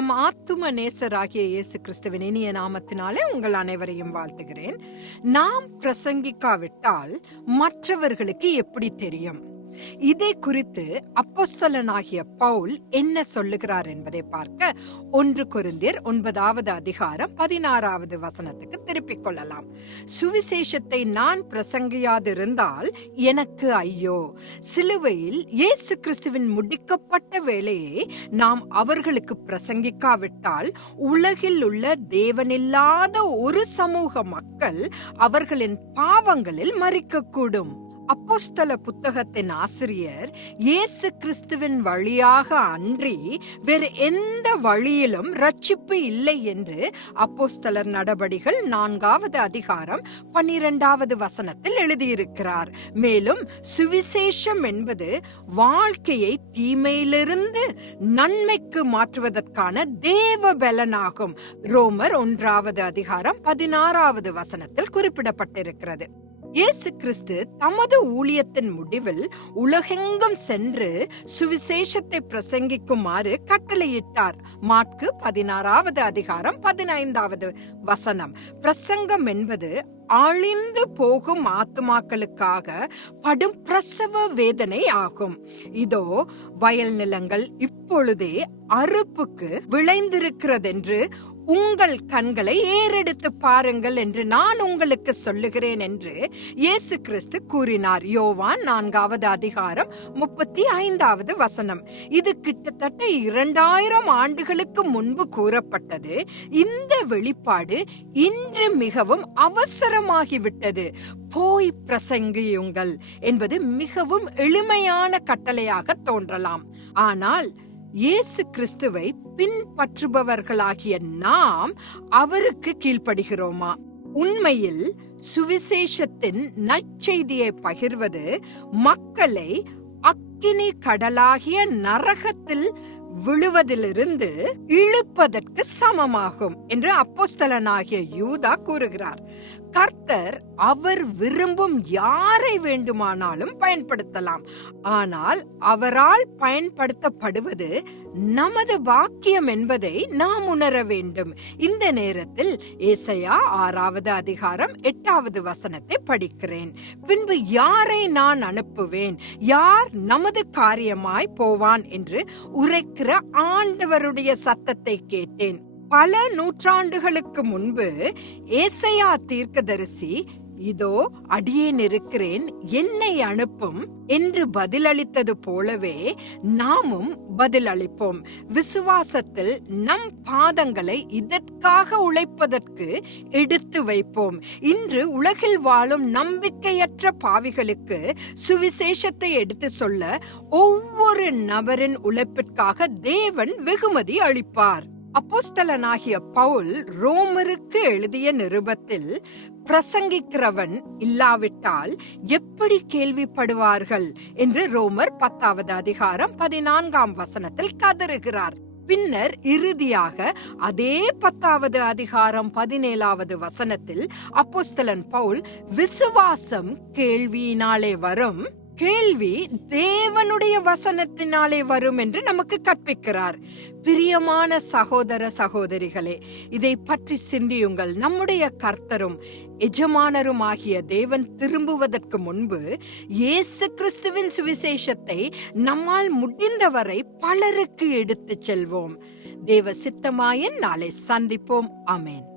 நம் ஆத்தும நேசராகிய இயேசு கிறிஸ்துவின் இனிய நாமத்தினாலே உங்கள் அனைவரையும் வாழ்த்துகிறேன். நாம் பிரசங்கிக்காவிட்டால் மற்றவர்களுக்கு எப்படி தெரியும்? இதை குறித்து அப்போஸ்தலனாகிய பவுல் என்ன சொல்லுகிறார் என்பதை பார்க்க ஒன்று குருந்தியர் ஒன்பதாவது அதிகாரம் பதினாறாவது வசனத்துக்கு திருப்பிக் கொள்ளலாம். சுவிசேஷத்தை நான் பிரசங்கியாதிருந்தால் எனக்கு ஐயோ சிலுவையில் இயேசு கிறிஸ்துவின் முடிக்கப்பட்ட வேலையை நாம் அவர்களுக்கு பிரசங்கிக்காவிட்டால் உலகில் உள்ள தேவனில்லாத ஒரு சமூக மக்கள் அவர்களின் பாவங்களில் மறிக்கக்கூடும். அப்போஸ்தல புத்தகத்தின் ஆசிரியர் இயேசு கிறிஸ்துவின் வழியாக அன்றி வேறு எந்த வழியிலும் ரட்சிப்பு இல்லை என்று அப்போஸ்தலர் நடபடிகள் நான்காவது அதிகாரம் பன்னிரெண்டாவது வசனத்தில் எழுதியிருக்கிறார். மேலும் சுவிசேஷம் என்பது வாழ்க்கையை தீமையிலிருந்து நன்மைக்கு மாற்றுவதற்கான தேவ பலனாகும் ரோமர் ஒன்றாவது அதிகாரம் பதினாறாவது வசனத்தில் குறிப்பிடப்பட்டிருக்கிறது. இயேசு கிறிஸ்து தமது ஊழியத்தின் முடிவில் உலகெங்கும் சென்று சுவிசேஷத்தை பிரசங்கிக்குமாறு கட்டளையிட்டார். மாற்கு பதினாறாவது அதிகாரம் பதினைந்தாவது வசனம். பிரசங்கம் என்பது அழிந்து போகும் ஆத்துமாக்களுக்காக படும் பிரசவ வேதனை ஆகும். இதோ வயல் நிலங்கள் இப்பொழுதே அறுப்புக்கு விளைந்திருக்கிறதென்று உங்கள் கண்களை ஏறெடுத்து பாருங்கள் என்று நான் உங்களுக்கு சொல்லுகிறேன் என்று இயேசு கிறிஸ்து கூறினார். யோவான் நான்காவது அதிகாரம் முப்பத்தி ஐந்தாவது வசனம். இது கிட்டத்தட்ட இரண்டாயிரம் ஆண்டுகளுக்கு முன்பு கூறப்பட்டது. இந்த வெளிப்பாடு இன்று மிகவும் அவசரமாகிவிட்டது. போய் பிரசங்கியுங்கள் என்பது மிகவும் எளிமையான கட்டளையாக தோன்றலாம். ஆனால் இயேசு கிறிஸ்துவை பின்பற்றுபவர்களாகிய நாம் அவருக்கு கீழ்ப்படுகிறோமா? உண்மையில் சுவிசேஷத்தின் நற்செய்தியை பகிர்வது மக்களை அக்கினி கடலாகிய நரகத்தில் விழுவதிலிருந்து இழுப்பதற்கு சமமாகும் என்று அப்போஸ்தலனாகிய யூதா கூறுகிறார். கர்த்தர் அவர் விரும்பும் யாரை வேண்டுமானாலும் பயன்படுத்தலாம். ஆனால் அவரால் பயன்படுத்தப்படுவது நமது பாக்கியம் என்பதை நாம் உணர வேண்டும். இந்த நேரத்தில் ஏசையா ஆறாவது அதிகாரம் எட்டாவது வசனத்தை படிக்கிறேன். பின்பு யாரை நான் அனுப்புவேன்? யார் நமது காரியமாய் போவான் என்று இருக்கிற ஆண்டவருடைய சத்தத்தை கேட்டேன். பல நூற்றாண்டுகளுக்கு முன்பு ஏசையா தீர்க்கதரிசி இதோ அடியேன் இருக்கிறேன் என்னை அனுப்பும் என்று பதிலளித்தது போலவே நாமும் பதிலளிப்போம். விசுவாசத்தில் நம் பாதங்களை இதற்காக உழைப்பதற்கு எடுத்து வைப்போம். இன்று உலகில் வாழும் நம்பிக்கையற்ற பாவிகளுக்கு சுவிசேஷத்தை எடுத்து சொல்ல ஒவ்வொரு நபரின் உழைப்பிற்காக தேவன் வெகுமதி அளிப்பார். அப்போஸ்தலனாகிய பவுல் ரோமருக்கு எழுதிய நிருபத்தில் பிரசங்கிக்கிறவன் இல்லாவிட்டால் எப்படி கேள்விப்படுவார்கள் என்று ரோமர் பத்தாவது அதிகாரம் பதினான்காம் வசனத்தில் கதறுகிறார். பின்னர் இறுதியாக அதே பத்தாவது அதிகாரம் பதினேழாவது வசனத்தில் அப்போஸ்தலன் பவுல் விசுவாசம் கேள்வியினாலே வரும். கேள்வி தேவனுடைய வசனத்தினாலே வரும் என்று நமக்கு கற்பிக்கிறார். பிரியமான சகோதர சகோதரிகளே இதை பற்றி சிந்தியுங்கள். நம்முடைய கர்த்தரும் எஜமானரும் ஆகிய தேவன் திரும்புவதற்கு முன்பு இயேசு கிறிஸ்துவின் சுவிசேஷத்தை நம்மால் முடிந்தவரை பலருக்கு எடுத்துச் செல்வோம். தேவ சித்தமாயின் நாளை சந்திப்போம். அமேன்